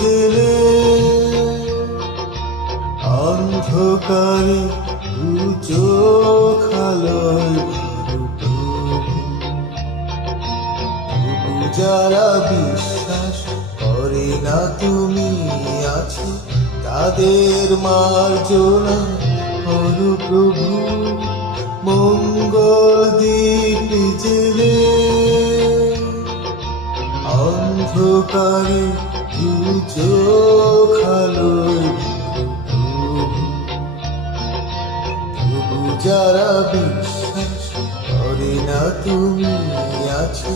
জেলে অন্ধকারে দু চোখ আলোয় তবু যারা বিশ্বাস করে না তুমি আছো তাদের মার্জনা করো প্রভু। মঙ্গল দ্বীপ জেলে অন্ধকারে দু চোখ আলোয় তবু যারা বিশ্বাস করে না তুমি আছো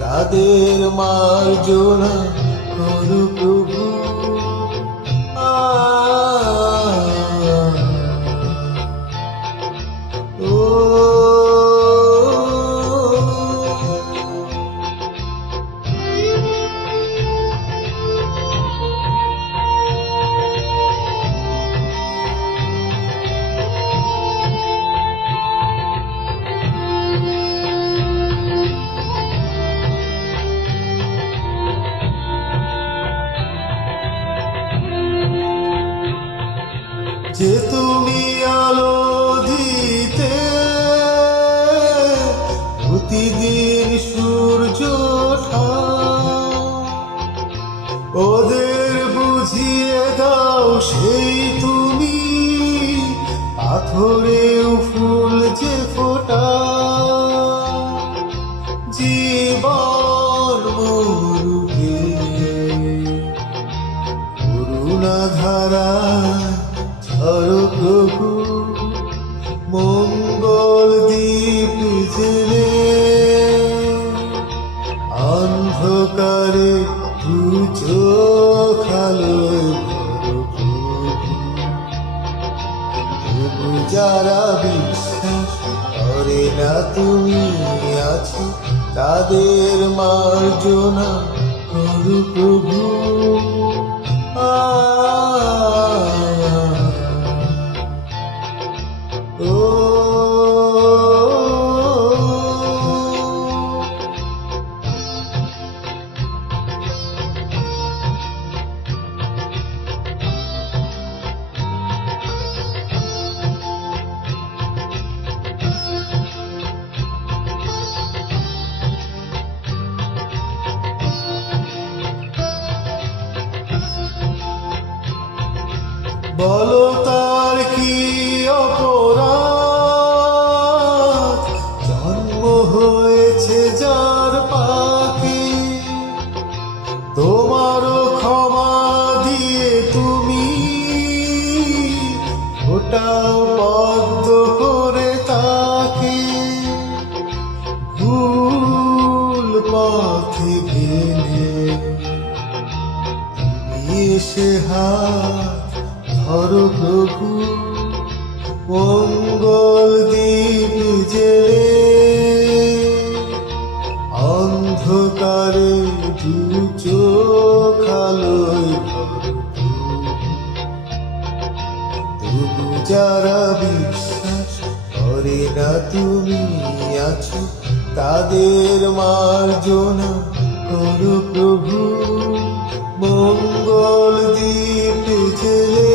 তাদের মার্জনা করো প্রভু। যে তুমি আলো দিতে প্রতিদিন সূর্য ওঠা, ওদের বুঝিয়ে দাও সেই তুমি পাথরেও ফুল যে ফোটা। জীবন মরুকে করুণা ধারা ঝরো প্রভু। মঙ্গল দ্বীপ জেলে অন্ধকারে দু চোখ আলোয় ভরো প্রভু। তবু যারা বিশ্বাস করে না তুমি আছো তাদের মার্জনা করো প্রভু। বলো তার কি অপরাধ, জন্ম হয়েছে যার পাখি। তোমারও ক্ষমা দিয়ে তুমি ওটাও বদ্ধ করে তাকে। ভুল পথে গেলে তুমি এসে হাত ধরো প্রভু। মঙ্গল দ্বীপ জেলে অন্ধকারে দু চোখ আলোয় ভরো। তবু যারা বিশ্বাস করে না তুমি আছো তাদের মার্জনা করো প্রভু। মঙ্গল দ্বীপ জেলে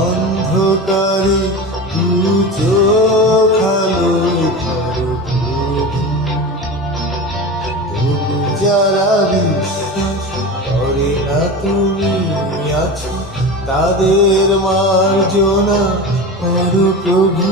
অন্ধকারে দু চোখ আলোয় ভরো প্রভু। তবু যারা বিশ্বাস করে না তুমি আছো তাদের মার্জনা করো প্রভু।